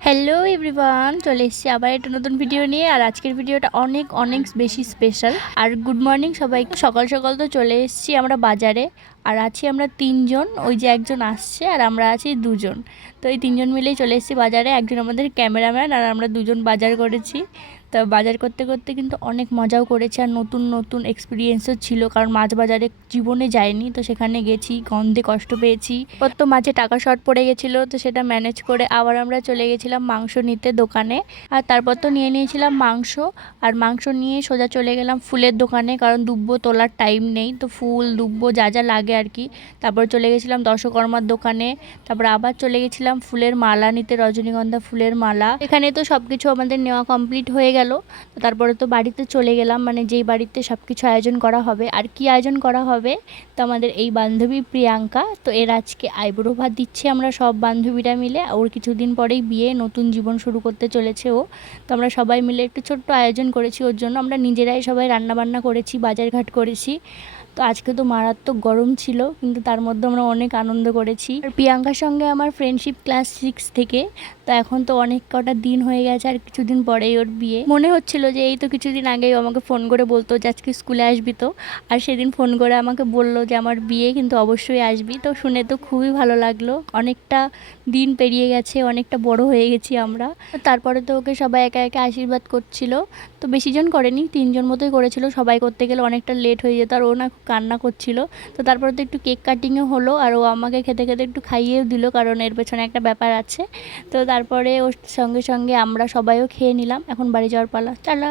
Hello everyone, চলে এসেছি আবার একটা নতুন ভিডিও নিয়ে। আর আজকের ভিডিওটা অনেক অনেক বেশি স্পেশাল। আর গুড মর্নিং সবাই। সকাল সকাল তো চলে এসেছি আমরা বাজারে। আর আছি আমরা তিনজন, ওই যে একজন আসছে আর আমরা আছি দুজন। তো এই তিনজন মিলেই চলে এসেছি বাজারে। একজন আমাদের ক্যামেরাম্যান আর আমরা দুজন বাজার করেছি। তো বাজার করতে করতে কিন্তু অনেক মজাও করেছি আর নতুন নতুন এক্সপিরিয়েন্সও ছিল, কারণ মাছ বাজারে জীবনে যায়নি। তো সেখানে গেছি, গন্ধে কষ্ট পেয়েছি, কত মাঝে টাকা শর্ট পড়ে গেছিলো, তো সেটা ম্যানেজ করে আবার আমরা চলে গেছিলাম মাংস নিতে দোকানে। আর তারপর তো নিয়ে নিয়েছিলাম মাংস, আর মাংস নিয়ে সোজা চলে গেলাম ফুলের দোকানে, কারণ দুব্বো তোলার টাইম নেই। তো ফুল দুব্বো যা যা লাগে আর কি। তারপর চলে গেছিলাম দশকর্মার দোকানে। তারপর আবার চলে গেছিলাম ফুলের মালা নিতে, রজনীগন্ধা ফুলের মালা। এখানে তো সব কিছু আমাদের নেওয়া কমপ্লিট হয়ে গেল। তারপরে তো বাড়িতে চলে গেলাম, মানে যেই বাড়িতে সব কিছু আয়োজন করা হবে। আর কি আয়োজন করা হবে, তো আমাদের এই বান্ধবী প্রিয়াঙ্কা, তো এর আজকে আইবুড়ো ভাত দিচ্ছি আমরা সব বান্ধবীরা মিলে। ওর কিছুদিন পরেই বিয়ে, নতুন জীবন শুরু করতে চলেছে ও। তো আমরা সবাই মিলে একটু ছোট্ট আয়োজন করেছি ওর জন্য। আমরা নিজেরাই সবাই রান্নাবান্না করেছি, বাজারঘাট করেছি। তো আজকে তো মারাত্মক গরম ছিল, কিন্তু তার মধ্যে আমরা অনেক আনন্দ করেছি। আর প্রিয়াঙ্কার সঙ্গে আমার ফ্রেন্ডশিপ ক্লাস 6 থেকে। তো এখন তো অনেক কটা দিন হয়ে গেছে, আর কিছুদিন পরেই ওর বিয়ে। মনে হচ্ছিল যে এই তো কিছুদিন আগেই আমাকে ফোন করে বলতো যে আজকে স্কুলে আসবি তো। আর সেদিন ফোন করে আমাকে বললো যে আমার বিয়ে, কিন্তু অবশ্যই আসবি। তো শুনে তো খুবই ভালো লাগলো। অনেকটা দিন পেরিয়ে গেছে, অনেকটা বড় হয়ে গেছি আমরা। তারপরে তো ওকে সবাই একা একা আশীর্বাদ করছিল। তো বেশিজন করেনি, 3জন মতোই করেছিল। সবাই করতে গেলে অনেকটা লেট হয়ে যেত, আর ও না খুব কান্না করছিল। তো তারপরে তো একটু কেক কাটিংও হলো, আর ও আমাকে খেতে খেতে একটু খাইয়েও দিল, কারণ এর পেছনে একটা ব্যাপার আছে। তো তারপরে ওর সঙ্গে সঙ্গে আমরা সবাইও খেয়ে নিলাম। এখন বাড়ি যাওয়ার পালা, চালা।